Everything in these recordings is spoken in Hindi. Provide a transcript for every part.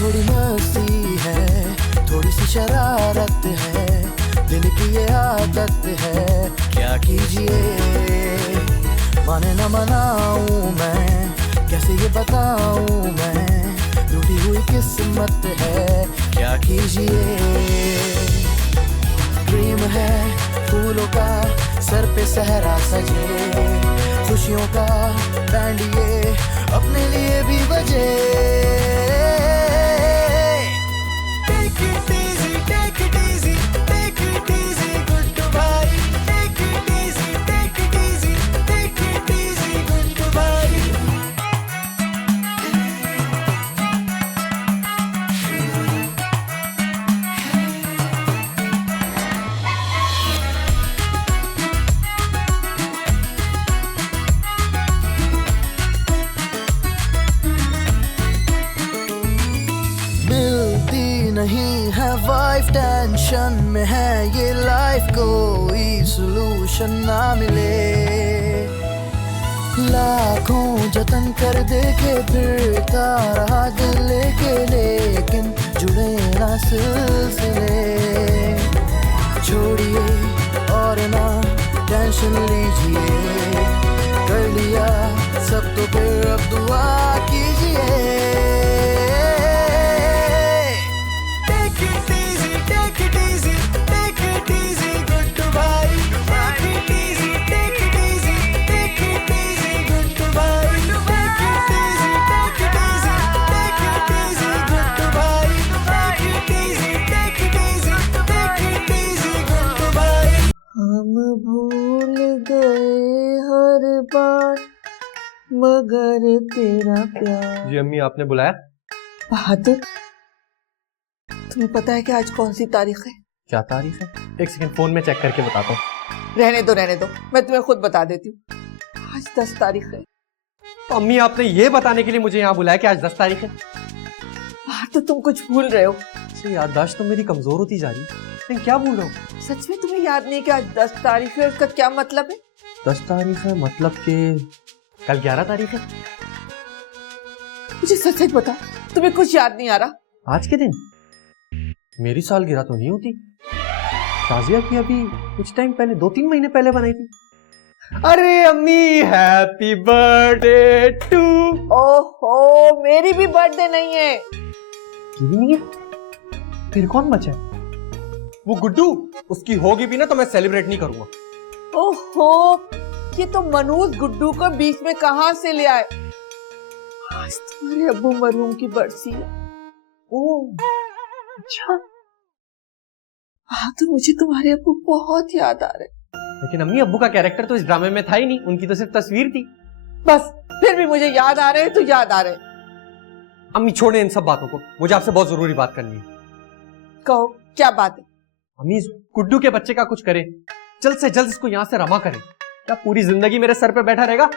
थोड़ी मस्ती है, थोड़ी सी शरारत है, दिल की ये आदत है, क्या कीजिए माने न मनाऊं मैं, कैसे ये बताऊं मैं, टूटी हुई किस्मत है, क्या कीजिए। ड्रीम है फूलों का सर पे सहरा सजे, खुशियों का बैंड ये अपने लिए भी बजे। Take it easy, take it easy, take it easy, good bye. Take it easy, take it easy, take it easy, good bye. नहीं है वाइफ टेंशन में है ये लाइफ, कोई सॉल्यूशन ना मिले। लाखों जतन कर देखे फिरता रहा दिल लेके, लेकिन जुड़े ना सिलसिले। छोड़िए और ना टेंशन लीजिए, कर लिया सब तो फिर अब दुआ कीजिए। हम भूल गए हर बार मगर तेरा प्यार। जी अम्मी, आपने बुलाया? बहादुर, तुम्हें पता है कि आज कौन सी तारीख है? क्या तारीख है? एक सेकंड, फोन में चेक करके बताता हूँ। रहने दो, मैं तुम्हें खुद बता देती हूँ। आज 10 तारीख है। तो अम्मी, आपने ये बताने के लिए मुझे यहाँ बुलाया कि आज 10 तारीख है? बहादुर, तुम कुछ भूल रहे हो। याददाश्त तो मेरी कमजोर होती जा रही है, लेकिन क्या भूल रहा हूँ? सच में तुम्हें याद नहीं कि आज 10 तारीख है? उसका क्या मतलब है? 10 तारीख है मतलब कि कल 11 तारीख है। मुझे सच सच बताओ, तुम्हें कुछ याद नहीं आ रहा? आज के दिन मेरी सालगिरह तो नहीं होती। शाजिया की अभी कुछ टाइम पहले, 2-3 महीने पहले बनाई थी। अरे अम्मी, हैप्पी बर्थडे टू। ओहो, मेरी भी बर्थडे नहीं है। की भी नहीं है? फिर कौन बचा है? वो गुड्डू, उसकी होगी भी ना तो मैं सेलिब्रेट नहीं करूंगा। ओहो, ये तो मनूज गुड्डू को बीच में कहां से ले आए। आज तुम्हारे अब्बू मरहूम की बरसी है। ओह अच्छा। हाँ, तो मुझे तुम्हारे अब्बू बहुत याद आ रहे। लेकिन अम्मी, अब्बू का कैरेक्टर तो इस ड्रामे में था ही नहीं, उनकी तो सिर्फ तस्वीर थी। बस, फिर भी मुझे याद आ रहे हैं तो याद आ रहे। अम्मी छोड़े इन सब बातों को, मुझे आपसे बहुत जरूरी बात करनी है। कहो, क्या बात है? अम्मी, इस गुड्डू के बच्चे का कुछ करे, जल्द से जल्द इसको यहाँ से रमा करें। क्या पूरी जिंदगी मेरे सर पे बैठा रहेगा?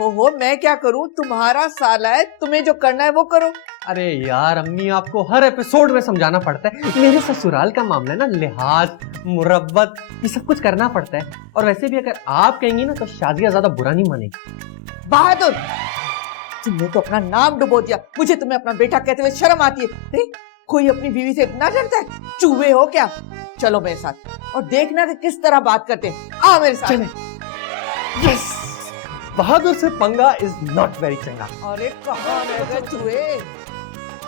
हो मैं क्या करूं? तुम्हारा साला है, तुम्हें जो करना है वो करो। अरे यार अम्मी, आपको हर एपिसोड में समझाना पड़ता है। मेरे ससुराल का मामला है ना, लिहाज, मुरब्बत, ये सब कुछ करना पड़ता है। और वैसे भी अगर आप कहेंगी ना तो शादियां ज्यादा बुरा नहीं मानेगी। बहादुर, तुमने तो अपना नाम डुबो दिया। मुझे तुम्हें अपना बेटा कहते हुए शर्म आती है। कोई अपनी बीवी से इतना डरता है? चूहे हो क्या? चलो मेरे साथ और देखना कि किस तरह बात करते हैं। आओ मेरे साथ। यस, बहादुर से पंगा इज नॉट वेरी चंगा। अरे कहाँ रह गए चूहे?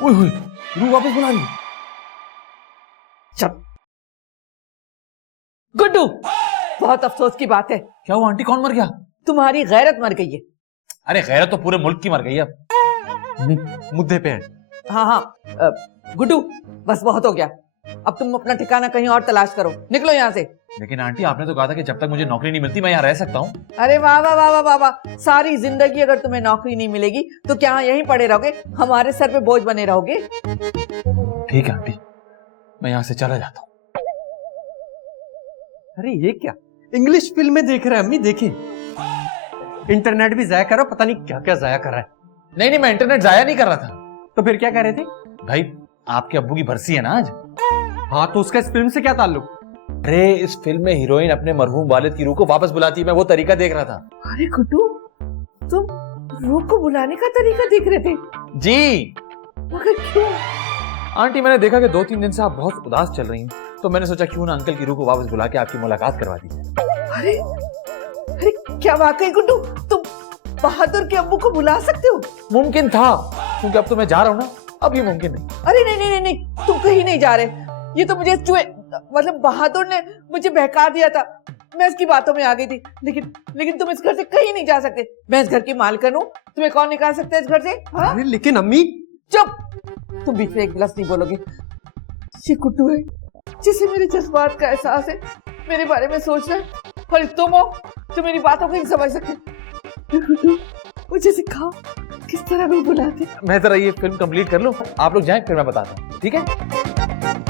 ओए रूह वापस बुला ली। चल गुड्डू, बहुत अफसोस की बात है। क्या हुआ आंटी, कौन मर गया? तुम्हारी गैरत मर गई है। अरे गैरत तो पूरे मुल्क की मर गई है। मुद्दे पे हैं। हाँ, गुड्डू, बस बहुत हो गया। अब तुम अपना ठिकाना कहीं और तलाश करो। निकलो यहाँ से। लेकिन आंटी, आपने तो कहा था कि जब तक मुझे नौकरी नहीं मिलती मैं यहाँ रह सकता हूँ। अरे वाह वाह वाह वाह वाह, सारी जिंदगी अगर तुम्हें नौकरी नहीं मिलेगी तो क्या यहीं पड़े रहोगे? हमारे सर पे बोझ बने रहोगे? ठीक है आंटी, मैं यहाँ से चला जाता हूँ। अरे ये क्या इंग्लिश फिल्में देख रहे हैं अम्मी? देखें, इंटरनेट भी जाया करो, पता नहीं क्या क्या जाया कर रहा है। नहीं, मैं इंटरनेट जाया नहीं कर रहा था। तो फिर क्या कर रहे थे? भाई, आपके अब्बू की बरसी है ना आज। हाँ, तो उसका इस फिल्म से क्या ताल्लुक? अरे इस फिल्म में हीरोइन अपने मरहूम वालिद की रूह को वापस बुलाती है, मैं वो तरीका देख रहा था। अरे गुड्डू, तुम रूह को बुलाने का तरीका देख रहे थे? जी। मगर क्यों? आंटी मैंने देखा कि 2-3 दिन से आप बहुत उदास चल रही हैं, तो मैंने सोचा क्यों ना अंकल की रूह को वापस बुला के आपकी मुलाकात करवा दी जाए। अरे अरे क्या वाकई गुड्डू, तुम बहादुर के अब्बू को बुला सकते हो? मुमकिन था, क्योंकि अब तो मैं जा रहा हूँ ना, अब ये मुमकिन नहीं। अरे नहीं नहीं नहीं नहीं, तुम कहीं नहीं जा रहे। ये तो मुझे चूहे मतलब बहादुर ने मुझे बहका दिया था, मैं इसकी बातों में आ गई थी। लेकिन तुम इस घर से कहीं नहीं जा सकते। मैं इस घर की मालकिन हूँ, तुम्हें कौन निकाल सकता है इस घर से? हाँ? अरे लेकिन अम्मी। चुप, तुम बीच में एक गिलास नहीं बोलोगे। ये गुड्डू है जिसे मेरे जज्बात का एहसास है, मेरे बारे में सोच रहा है, और तुम हो जो मेरी बातों को नहीं समझ सकते। गुड्डू मुझे सिखाओ किस तरह वो बुलाते। मैं जरा ये फिल्म कंप्लीट कर लूं, आप लोग जाएं फिर मैं बताता हूँ, ठीक है?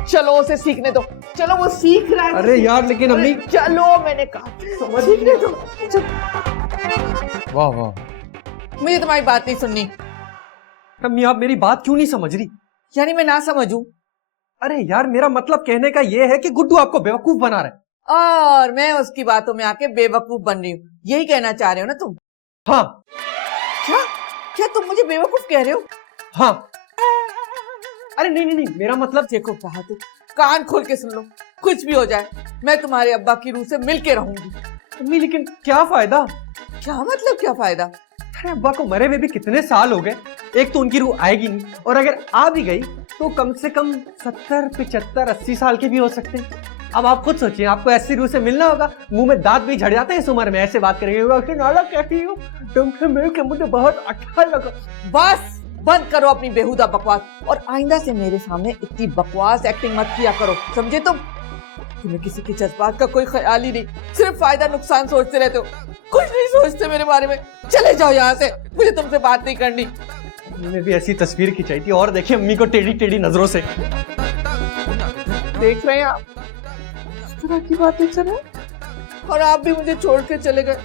चलो उसे सीखने दो, चलो वो सीख रहा है। अरे यार लेकिन अम्मी। चलो मैंने कहा सीखने दो। वाह वाह, मुझे तुम्हारी बात नहीं सुननी। अम्मी आप मेरी बात क्यों नहीं समझ रही? यानी मैं ना समझूं? अरे यार मेरा मतलब कहने का ये है कि गुड्डू आपको बेवकूफ बना रहा है और मैं उसकी बातों में आके बेवकूफ बन रही हूँ, यही कहना चाह रहे हो ना तुम? हाँ। क्या क्या तुम मुझे बेवकूफ कह रहे हो? हाँ। अरे नहीं नहीं नहीं, मेरा मतलब देखो बहादुर, कान खोल के सुन लो, कुछ भी हो जाए मैं तुम्हारे अब्बा की रूह से मिल के रहूंगी। अम्मी लेकिन क्या फायदा? क्या मतलब क्या फायदा? अरे अब्बा को मरे हुए भी कितने साल हो गए, एक तो उनकी रूह आएगी नहीं, और अगर आ भी गई तो कम से कम 70, 75, 80 साल के भी हो सकते हैं। अब आप खुद सोचिए, आपको ऐसी रूह से मिलना होगा, मुंह में दांत भी झड़ जाते हैं इस उम्र में, ऐसे बात करेंगे नाला कहती हो तुमसे मिलकर मुझे बहुत अच्छा लगा। बस बंद करो अपनी बेहुदा बकवास, और आइंदा से मेरे सामने इतनी बकवास एक्टिंग मत किया करो, समझे तुम? तुम्हें किसी के जज्बात का कोई ख्याल ही नहीं, सिर्फ फायदा नुकसान सोचते रहते हो, कुछ नहीं सोचते मेरे बारे में। चले जाओ यहाँ से, मुझे तुमसे बात नहीं करनी। मैंने भी ऐसी तस्वीर खिंचाई थी, और देखिए अम्मी को टेढ़ी टेढ़ी नजरों से देख रहे हैं आप इस तरह की बातें कर रहे हैं? और आप भी मुझे छोड़ के चले गए।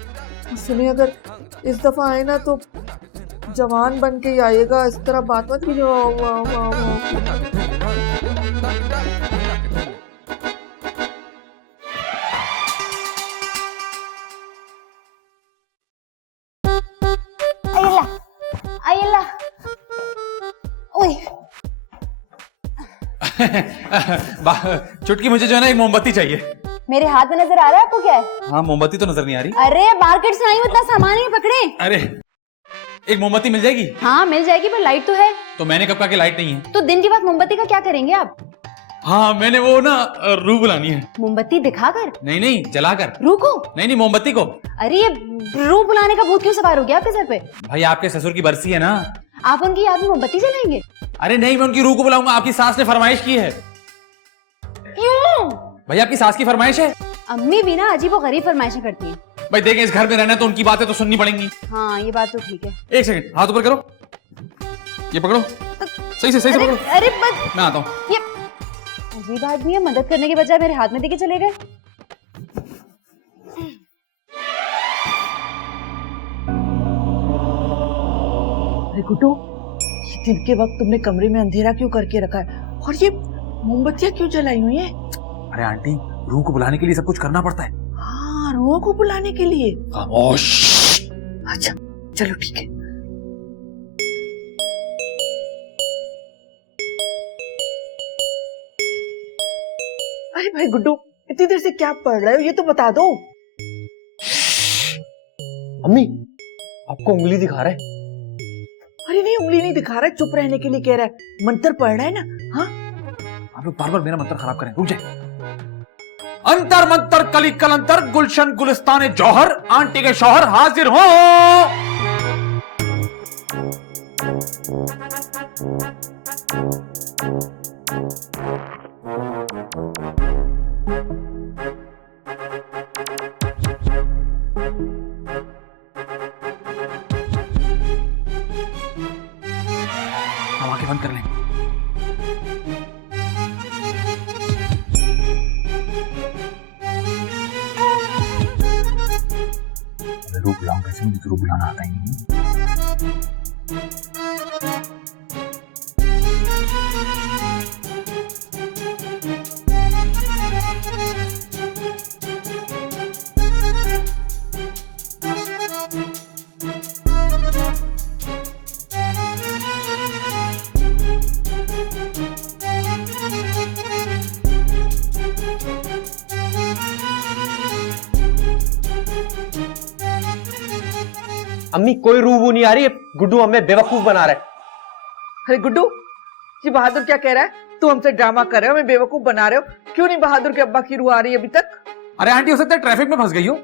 सुनिए, अगर इस दफा आए ना तो जवान बन के ही आइएगा, इस तरह बात मत कीजिए। अय्यल्ला अय्यल्ला ओए चुटकी मुझे जो है ना एक मोमबत्ती चाहिए। मेरे हाथ में नजर आ रहा है आपको? क्या है? हाँ मोमबत्ती तो नजर नहीं आ रही। अरे मार्केट से आई हूं, इतना सामान ही पकड़े। अरे एक मोमबत्ती मिल जाएगी? हाँ मिल जाएगी, पर लाइट तो है। तो मैंने कब कहा कि लाइट नहीं है? तो दिन की बात मोमबत्ती का क्या करेंगे आप? हाँ मैंने वो ना रूह बुलानी है। मोमबत्ती दिखाकर? नहीं नहीं जलाकर। रूह को? नहीं नहीं मोमबत्ती को। अरे ये रूह बुलाने का भूत क्यों सवार हो गया आपके सर पे? भाई आपके ससुर की बरसी है ना, आप उनकी याद में मोमबत्ती जलाएंगे? अरे नहीं मैं उनकी रूह को बुलाऊंगा, आपकी सास ने फरमाइश की है। क्यों? भाई आपकी सास की फरमाइश है। अम्मी भी ना अजीब और गरीब फरमाइशें करती हैं। भाई देखें इस घर में रहना है तो उनकी बातें तो सुननी पड़ेंगी। हाँ ये बात तो ठीक है। एक सेकंड हाथ ऊपर करो, ये पकड़ो सही से पकड़ो। अरे बस मैं आता हूँ। ये अजीब आदमी है, मदद करने के बजाय मेरे हाथ में देके चले गए। अरे गुड्डू, ये दिन के वक्त तुमने कमरे में अंधेरा क्यों करके रखा है, और ये मोमबत्तियां क्यों जलाई हुई हैं? अरे आंटी रूह को बुलाने के लिए सब कुछ करना पड़ता है। हाँ, रूह को बुलाने के लिए। खामोश। अच्छा चलो ठीक है। अरे भाई गुड्डू, इतनी देर से क्या पढ़ रहे हो, ये तो बता दो। अम्मी आपको उंगली दिखा रहा है। अरे नहीं, उंगली नहीं दिखा रहा है, चुप रहने के लिए कह रहा है, मंत्र पढ़ रहा है ना। हाँ आप लोग बार बार मेरा मंत्र खराब करें, रुक जाए। अंतर मंतर कली कलंतर गुलशन गुलिस्तान जौहर आंटी के शौहर हाजिर हो। हम आंखें बंद कर लें। रूह बुलाऊं कैसे, मुझे तो रूह बुलाना आता ही नहीं। अम्मी कोई रूह वूह नहीं आ रही है, गुड्डू हमें बेवकूफ बना रहा है। अरे गुड्डू, ये बहादुर क्या कह रहा है? तू हमसे ड्रामा कर रहे हो, हमें बेवकूफ बना रहे हो। क्यों नहीं बहादुर के अब्बा की रूह आ रही है अभी तक? अरे आंटी हो सकता है ट्रैफिक में फंस गई हो।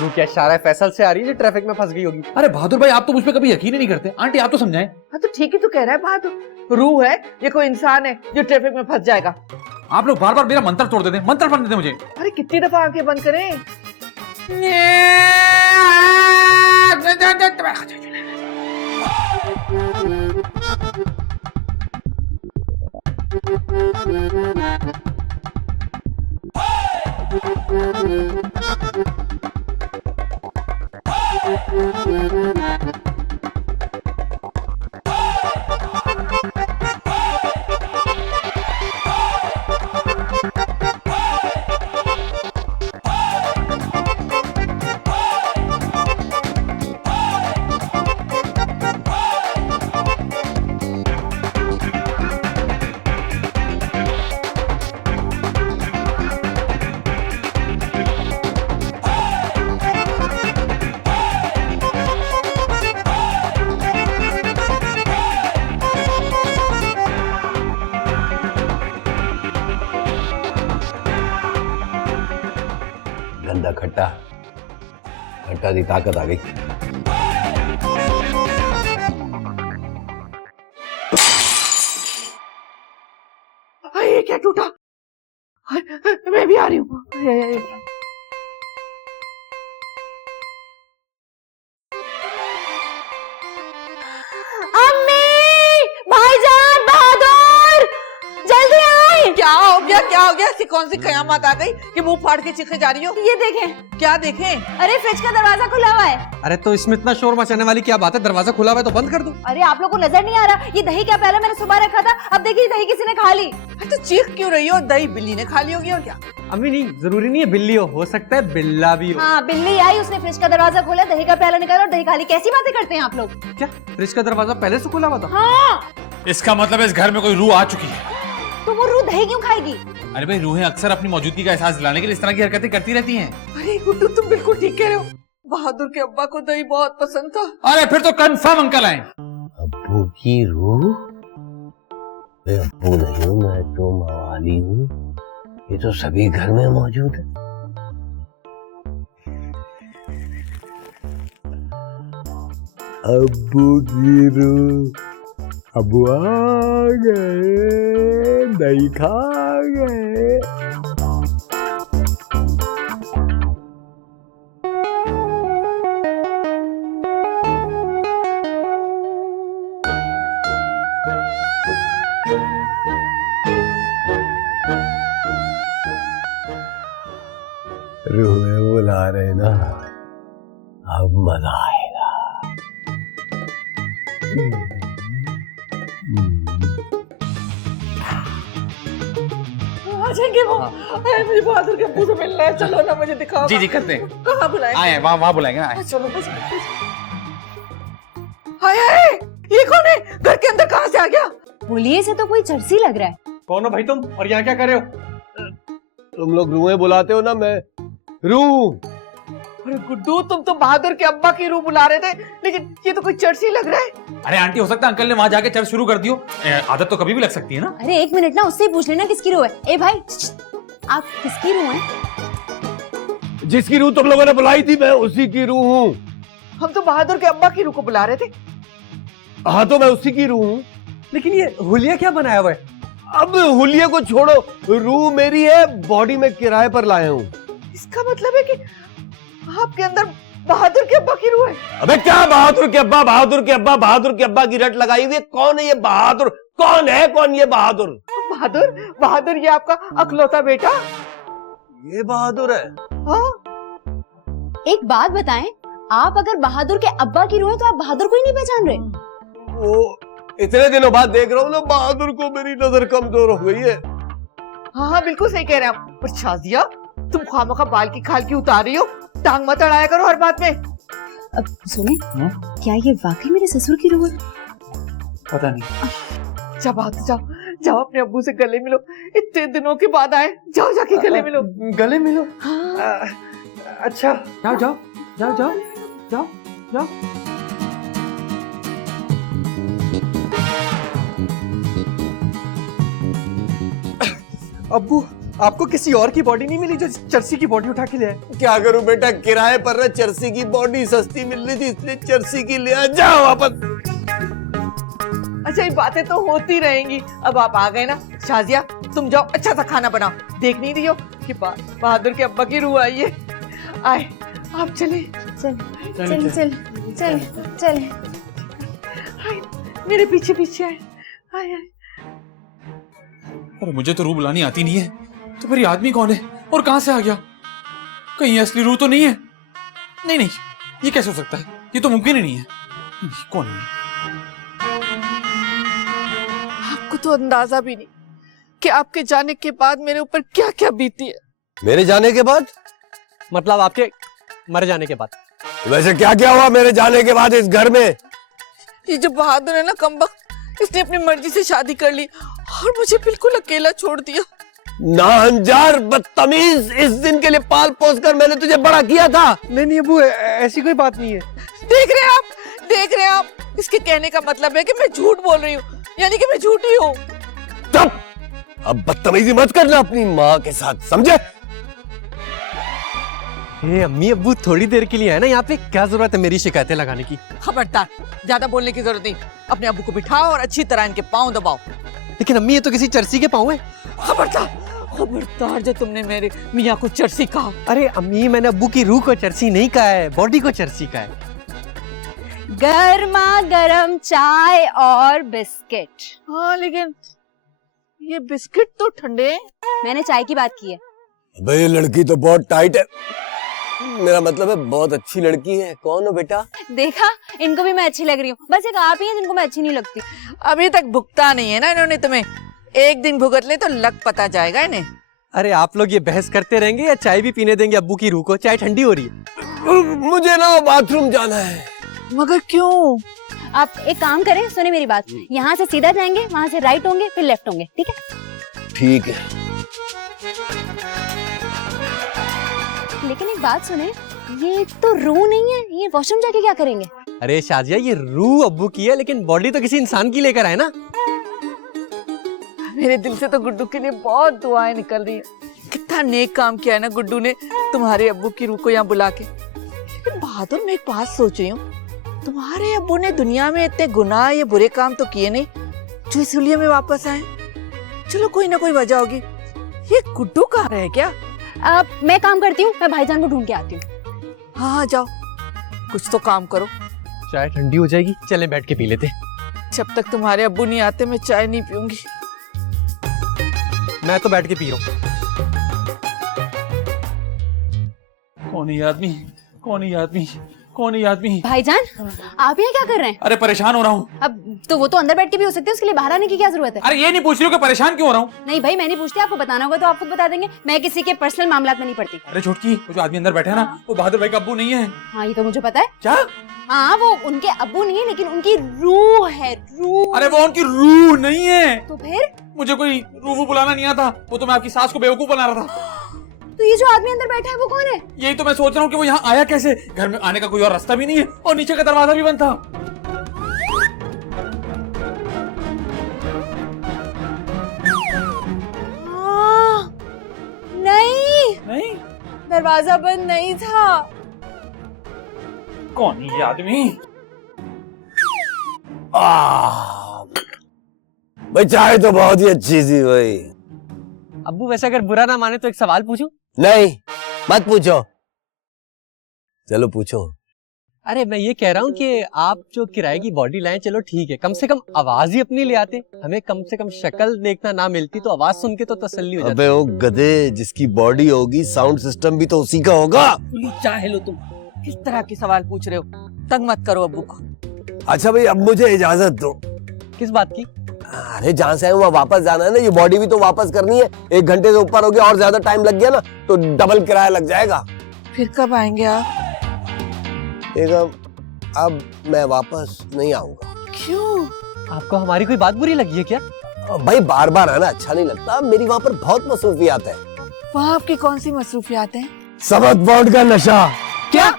रूह क्या इशारा है फैसल से आ रही है जो ट्रैफिक में फंस गई होगी। अरे बहादुर भाई आप तो मुझ पे कभी यकीन ही नहीं करते। आंटी आप तो समझाएं। हाँ तो ठीक ही तो कह रहा है बहादुर। रूह है ये कोई इंसान है जो ट्रैफिक में फंस जाएगा? आप लोग बार बार मेरा मंत्र तोड़ देते हैं, मंत्र पढ़ देते मुझे। अरे कितनी दफा आंखें बंद करें? गंदा खट्टा खट्टा दी ताकत आ गई। ये क्या टूटा? मैं भी आ रही हूँ। अम्मी, भाईजान, बहादुर, जल्दी आए। क्या हो गया? क्या हो गया? ऐसी कौन सी कयामत आ गई कि मुंह फाड़ के चीखे जा रही हो? ये देखें। क्या देखें? अरे फ्रिज का दरवाजा खुला हुआ है। अरे तो इसमें इतना शोर मचाने वाली क्या बात है? दरवाजा खुला हुआ है तो बंद कर दो। अरे आप लोग को नजर नहीं आ रहा? ये दही क्या पहले मैंने सुबह रखा था, अब देखिए दही किसी ने खा ली। तो चीख क्यों रही हो? दही बिल्ली ने खा ली होगी और क्या? अम्मी नहीं, जरूरी नहीं है बिल्ली हो सकता है बिल्ला भी हो। हाँ, बिल्ली आई, उसने फ्रिज का दरवाजा खोला, दही का प्याला निकाला और दही खा ली। कैसी बातें करते हैं आप लोग? क्या फ्रिज का दरवाजा पहले से खुला हुआ था? हाँ, इसका मतलब इस घर में कोई रूह आ चुकी है। तो वो रूह दही क्यों खाएगी? अरे भाई रूहें अक्सर अपनी मौजूदगी का एहसास दिलाने के लिए इस तरह की हरकतें करती रहती हैं। अरे गुड्डू तुम बिल्कुल ठीक कह रहे हो। बहादुर के अब्बा को दही बहुत पसंद था। अरे फिर तो कंफर्म अंकल आए। अब्बू की रूह? मैं अब्बू नहीं हूँ, मैं तो मवाली हूँ। ये तो सभी घर में मौजूद है। अब्बू की रूह, अब्बू आ गए, दही खा गए। रूहें बुला रहे ना, अब मजा आएगा। आ जाएंगे वो। अरे मुझे बहादुर के अब्बू से मिलना है, चलो ना मुझे दिखाओ। जी जी करते हैं। कहाँ बुलाएं? आए वहाँ बुलाएंगे ना। चलो बस। हाय हाय, ये कौन है? घर के अंदर कहाँ से आ गया? बोलिए से तो कोई चर्सी लग रहा है। कौन हो भाई तुम और यहाँ क्या कर रहे हो? तुम लोग रूहें बुलाते हो ना, मैं रूह। अरे गुड्डू तुम तो बहादुर के अब्बा की रूह बुला रहे थे, लेकिन ये तो कोई चर्च ही लग रहा है। अरे आंटी हो सकता है अंकल ने वहां जाके चर्च शुरू कर दियो। आदत तो कभी भी लग सकती है ना। अरे एक मिनट ना, उससे ही पूछ लेना किसकी रूह है। ए भाई, आप किसकी रूह हैं? जिसकी रूह तुम लोगों ने बुलाई थी, मैं उसी की रूह हूँ। हम तो बहादुर के अब्बा की रूह को बुला रहे थे। हाँ तो मैं उसी की रूह हूँ। लेकिन ये हुलिया क्या बनाया हुआ है? अब हुलिये को छोड़ो, रूह मेरी है, बॉडी में किराए पर लाया हूँ। इसका मतलब है कि आपके अंदर बहादुर के अब्बा की रूह है। अबे क्या बहादुर के अब्बा, बहादुर के अब्बा, बहादुर के अब्बा की रट लगाई हुई है? कौन है ये बहादुर? कौन है कौन ये बहादुर? बहादुर बहादुर ये आपका अकलौता बेटा। ये बहादुर है? हाँ। एक बात बताएं, आप अगर बहादुर के अब्बा की रूह हैं तो आप बहादुर को ही नहीं पहचान रहे? वो इतने दिनों बाद देख रहा हूँ ना, बहादुर को मेरी नजर कमजोर हो गई है। हाँ हाँ बिल्कुल सही कह रहे हैं आप। पर शाजिया तुम खामखा बाल की खाल की उतार रही हो, टांग मत अड़ाया करो हर बात में। अब सुने, क्या ये वाकई मेरे ससुर की रूह है? पता नहीं। जब आते जाओ जाओ अपने अब्बू से गले मिलो, इतने दिनों के बाद आए, जाओ जाके गले मिलो। गले मिलो? हाँ। अच्छा जाओ जाओ जाओ जाओ जाओ जाओ। अब्बू आपको किसी और की बॉडी नहीं मिली जो चर्सी की बॉडी उठा के ले आए? क्या करूं बेटा, किराए पर ना चर्सी की बॉडी सस्ती मिल रही थी, इसलिए चर्सी की ले आ। जाओ वापस। अच्छा ये बातें तो होती रहेंगी, अब आप आ गए ना। शाजिया तुम जाओ, अच्छा सा खाना बनाओ। देख नहीं रही हो कि बहादुर के अब्बा की रूह आई है। आए आप चले। चल चल चल चल चल। आए, मेरे पीछे पीछे आए। आए आए। अरे मुझे तो रूह बुलानी आती नहीं है, तो फिर ये आदमी कौन है और कहां से आ गया? कहीं असली रूह तो नहीं है? नहीं नहीं, ये कैसे हो सकता है? ये तो मुमकिन ही नहीं है। कौन है? आपको तो अंदाजा भी नहीं कि आपके जाने के बाद मेरे ऊपर क्या क्या बीती है। मेरे जाने के बाद? मतलब आपके मर जाने के बाद। वैसे क्या क्या हुआ मेरे जाने के बाद इस घर में? ये जो बहादुर है ना कमबख्त, इसने अपनी मर्जी से शादी कर ली और मुझे बिल्कुल अकेला छोड़ दिया। नाहंजार बदतमीज, इस दिन के लिए पाल पोस कर मैंने तुझे बड़ा किया था। नहीं नहीं अब्बू, ऐसी कोई बात नहीं है। देख रहे हैं आप, देख रहे हैं आप, इसके कहने का मतलब है कि मैं झूठ बोल रही हूँ, यानी कि मैं झूठी हूँ। तब अब बदतमीजी मत करना अपनी माँ के साथ, समझे? अम्मी अब्बू थोड़ी देर के लिए है ना यहाँ पे, क्या जरूरत है मेरी शिकायतें लगाने की? खबरदार, ज्यादा बोलने की जरूरत नहीं। अपने अब्बू को बिठाओ और अच्छी तरह इनके पाँव दबाओ। लेकिन अम्मी ये तो किसी चर्सी के पाँव है। खबरदार, खबरदार जो तुमने मेरे मियाँ को चर्सी कहा। अरे अम्मी मैंने अब्बू की रूह को चर्सी नहीं कहा है, बॉडी को चर्सी कहा है। गर्मा गर्म चाय और बिस्किट। हाँ लेकिन ये बिस्किट तो ठंडे हैं। मैंने चाय की बात की है। भाई ये लड़की तो बहुत टाइट है, मेरा मतलब है बहुत अच्छी लड़की है। कौन हो बेटा? देखा, इनको भी मैं अच्छी लग रही हूँ, बस एक आप ही हैं जिनको मैं अच्छी नहीं लगती। अभी तक भुगता नहीं है ना इन्होंने तुम्हें, एक दिन भुगत ले तो लग पता जाएगा इन्हें। अरे आप लोग ये बहस करते रहेंगे या चाय भी पीने देंगे अब्बू की रूह को? चाय ठंडी हो रही है। मुझे ना बाथरूम जाना है। मगर क्यों? आप एक काम करें, सुने मेरी बात, यहाँ से सीधा जाएंगे, वहाँ से राइट होंगे, फिर लेफ्ट होंगे, ठीक है? ठीक है। लेकिन एक बात सुने, ये तो रूह नहीं है, ये वॉशरूम जाके क्या करेंगे? अरे शाजिया ये रूह अब्बू की है, लेकिन बॉडी तो किसी इंसान की लेकर आए ना। मेरे दिल से तो गुड्डू के लिए बहुत दुआएं निकल रही है। कितना नेक काम किया है ना गुड्डू ने तुम्हारे अब्बू की रूह को यहाँ बुला के। लेकिन बहादुर, मैं एक बात सोच रही हूँ, तुम्हारे अब्बू ने दुनिया में इतने गुनाह या बुरे काम तो किए नहीं जो इस हुलिया में वापस आए। चलो कोई ना कोई वजह होगी। ये गुड्डू कहाँ रह गया? मैं काम करती हूँ, मैं भाईजान को ढूंढ के आती हूँ। हाँ हाँ जाओ, कुछ तो काम करो। चाय ठंडी हो जाएगी, चलें बैठ के पी लेते। जब तक तुम्हारे अब्बू नहीं आते मैं चाय नहीं पीऊंगी। मैं तो बैठ के पी रहा हूँ। कौन है ये आदमी? कौन है ये आदमी? कौन है ये आदमी? भाईजान, आप यहाँ क्या कर रहे हैं? अरे परेशान हो रहा हूँ। अब तो वो तो अंदर बैठ के भी हो सकते हैं, उसके लिए बाहर आने की क्या जरूरत है? अरे ये नहीं पूछ रही हो कि परेशान क्यों हो रहा हूँ? नहीं भाई, मैं नहीं पूछती, आपको बताना होगा तो आप खुद बता देंगे। मैं किसी के पर्सनल मामलात में नहीं पड़ती। अरे छोटकी, वो जो आदमी अंदर बैठा है ना, वो बहादुर भाई का अब्बू नहीं है। हाँ ये तो मुझे पता है। क्या? हाँ वो उनके अब्बू नहीं है, लेकिन उनकी रूह है, रूह। अरे वो उनकी रूह नहीं है। तो फिर? मुझे कोई रूह बुलाना नहीं आता, वो तो मैं आपकी सास को बेवकूफ बना रहा था। तो ये जो आदमी अंदर बैठा है वो कौन है? यही तो मैं सोच रहा हूँ कि वो यहाँ आया कैसे? घर में आने का कोई और रास्ता भी नहीं है और नीचे का दरवाजा भी बंद था। नहीं, नहीं, दरवाजा बंद नहीं था। कौन है ये आदमी? भाई चाय तो बहुत ही अच्छी थी भाई। अब्बू वैसे अगर बुरा ना माने तो एक सवाल पूछूं? नहीं मत पूछो, चलो पूछो। अरे मैं ये कह रहा हूँ कि आप जो किराए की बॉडी लाएं, चलो ठीक है, कम से कम आवाज ही अपनी ले आते। हमें कम से कम शक्ल देखना ना मिलती तो आवाज सुन के तो तसल्ली हो जाती। अबे ओ गधे, जिसकी बॉडी होगी साउंड सिस्टम भी तो उसी का होगा। चाहे लो तुम, किस तरह के सवाल पूछ रहे हो? तंग मत करो अब्बू को। अच्छा भाई अब मुझे इजाजत दो। किस बात की? अरे जहाँ से आए वहाँ वापस जाना है ना, ये बॉडी भी तो वापस करनी है। 1 घंटे से ऊपर हो गया और ज्यादा टाइम लग गया ना तो डबल किराया लग जाएगा। फिर कब आएंगे आप? अब मैं वापस नहीं आऊंगा। क्यों? आपको हमारी कोई बात बुरी लगी है क्या? भाई बार बार आना अच्छा नहीं लगता, मेरी वहाँ पर बहुत मसरूफियात है। वहाँ आपकी कौन सी मसरूफियात हैं? समझ बॉन्ड का नशा। क्या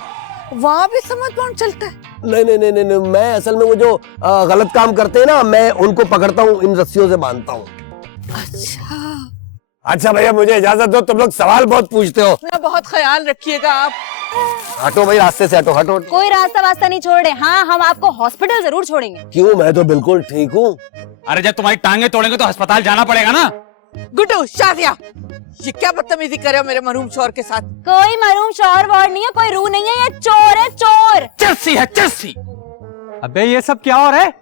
वहाँ भी समझ बॉन्ड चलता है? नहीं, मैं असल में वो जो गलत काम करते हैं ना, मैं उनको पकड़ता हूँ, इन रस्सियों से बांधता हूँ। अच्छा अच्छा भैया मुझे इजाजत दो, तुम लोग सवाल बहुत पूछते हो। अपना बहुत ख्याल रखिएगा आप। हटो भाई, रास्ते से हटो, हटो। कोई रास्ता वास्ता नहीं छोड़ रहे। हाँ, हम आपको हॉस्पिटल जरूर छोड़ेंगे। क्यों, मैं तो बिल्कुल ठीक हूँ। अरे जब तुम्हारी टांगे तोड़ेंगे तो अस्पताल जाना पड़ेगा ना। गुड्डू, शादिया, ये क्या बदतमीजी करे हो मेरे मरहूम शौहर के साथ? कोई मरूम शौहर वौर नहीं है, कोई रूह नहीं है, ये चोर है, चोर। चस्सी है चस्सी। अबे ये सब क्या हो रहा है?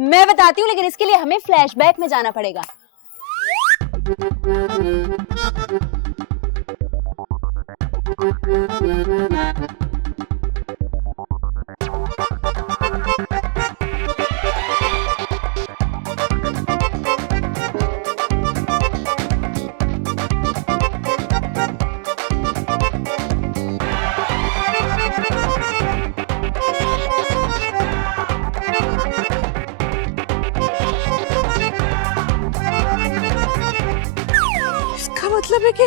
मैं बताती हूँ, लेकिन इसके लिए हमें फ्लैशबैक में जाना पड़ेगा। इसका मतलब है कि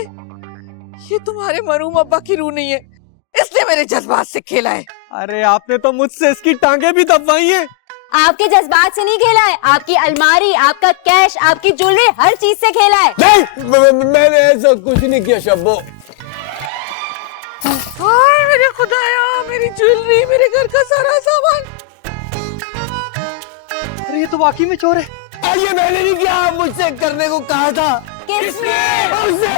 ये तुम्हारे मरहूम अब्बा की रूह नहीं है, इसने मेरे जज्बात से खेला है। अरे आपने तो मुझसे इसकी टांगे भी दबवाई हैं। आपके जज्बात से नहीं खेला है, आपकी अलमारी, आपका कैश, आपकी ज्वेलरी, हर चीज से खेला है। नहीं, मैंने ऐसा कुछ नहीं किया शब्बो। हाय मेरे खुदाया, मेरी ज्वेलरी, मेरे घर का सारा सामान। अरे ये तो वाकई में चोर है। ये मैंने नहीं किया, मुझसे करने को कहा था। किसने? उसने।